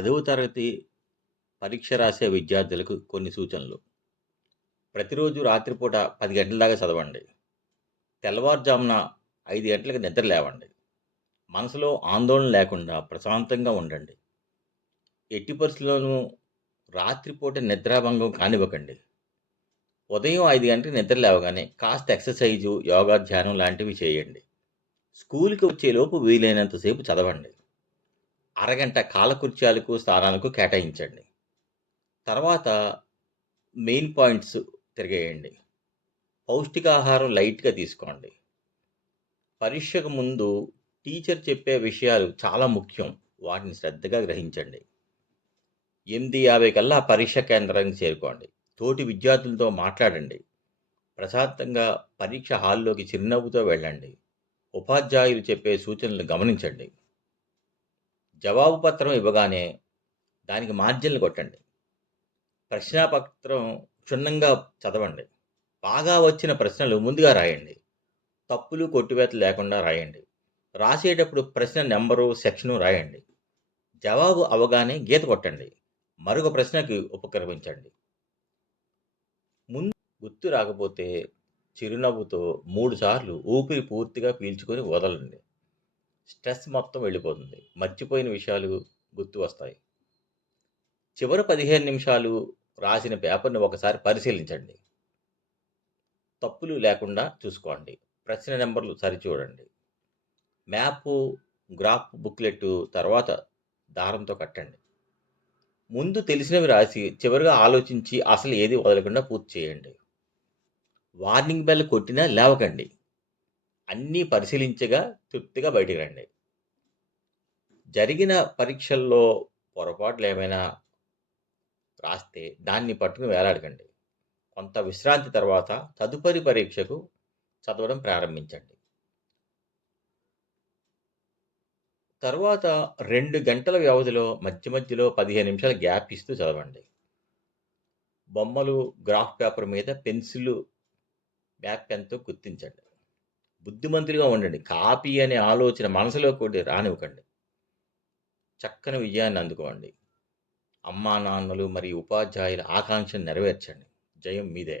10వ తరగతి పరీక్ష రాసే విద్యార్థులకు కొన్ని సూచనలు. ప్రతిరోజు రాత్రిపూట 10 గంటల దాకా చదవండి. తెల్లవారుజామున 5 గంటలకు నిద్ర లేవండి. మనసులో ఆందోళన లేకుండా ప్రశాంతంగా ఉండండి. ఎట్టి పరిస్థితుల్లోనూ రాత్రిపూట నిద్రాభంగం కానివ్వకండి. ఉదయం 5 గంటలకు నిద్ర లేవగానే కాస్త ఎక్సర్సైజు, యోగా, ధ్యానం లాంటివి చేయండి. స్కూలుకి వచ్చేలోపు వీలైనంత సేపు చదవండి. అరగంట కాలకృత్యాలకు, స్నానాలకు కేటాయించండి. తర్వాత మెయిన్ పాయింట్స్ తిరగేయండి. పౌష్టికాహారం లైట్‌గా తీసుకోండి. పరీక్షకు ముందు టీచర్ చెప్పే విషయాలు చాలా ముఖ్యం. వాటిని శ్రద్ధగా గ్రహించండి. 8:50 కల్లా పరీక్ష కేంద్రానికి చేరుకోండి. తోటి విద్యార్థులతో మాట్లాడండి. ప్రశాంతంగా పరీక్ష హాల్లోకి చిరునవ్వుతో వెళ్ళండి. ఉపాధ్యాయులు చెప్పే సూచనలు గమనించండి. జవాబు పత్రం ఇవ్వగానే దానికి మార్జిన్‌లు కొట్టండి. ప్రశ్నాపత్రం క్షుణ్ణంగా చదవండి. బాగా వచ్చిన ప్రశ్నలు ముందుగా రాయండి. తప్పులు, కొట్టివేతలు లేకుండా రాయండి. రాసేటప్పుడు ప్రశ్న నెంబరు, సెక్షను రాయండి. జవాబు అవ్వగానే గీత కొట్టండి. మరొక ప్రశ్నకి ఉపక్రమించండి. ముందు గుర్తు రాకపోతే చిరునవ్వుతో 3 సార్లు ఊపిరి పూర్తిగా పీల్చుకొని వదలండి. స్ట్రెస్ మొత్తం వెళ్ళిపోతుంది. మర్చిపోయిన విషయాలు గుర్తు వస్తాయి. చివరి 15 నిమిషాలు రాసిన పేపర్‌ని ఒకసారి పరిశీలించండి. తప్పులు లేకుండా చూసుకోండి. ప్రశ్న నెంబర్లు సరిచూడండి. మ్యాపు, గ్రాఫ్ బుక్లెట్ తర్వాత దారంతో కట్టండి. ముందు తెలిసినవి రాసి చివరగా ఆలోచించి అసలు ఏది వదలకుండా పూర్తి చేయండి. వార్నింగ్ బెల్ కొట్టినా లేవకండి. అన్నీ పరిశీలించగా తృప్తిగా బయటికి రండి. జరిగిన పరీక్షల్లో పొరపాట్లేమైనా రాస్తే దాన్ని పట్టుకుని వేలాడకండి. కొంత విశ్రాంతి తర్వాత తదుపరి పరీక్షకు చదవడం ప్రారంభించండి. తరువాత 2 గంటల వ్యవధిలో మధ్యలో 15 నిమిషాలు గ్యాప్ ఇస్తూ చదవండి. బొమ్మలు, గ్రాఫ్ పేపర్ మీద పెన్సిలు, బ్యాక్ పెన్‌తో గుర్తించండి. బుద్ధిమంతులుగా ఉండండి. కాపీ అనే ఆలోచన మనసులో కూడా రానివ్వకండి. చక్కని విజయాన్ని అందుకోండి. అమ్మా, నాన్నలు మరియు ఉపాధ్యాయుల ఆకాంక్షను నెరవేర్చండి. జయం మీదే.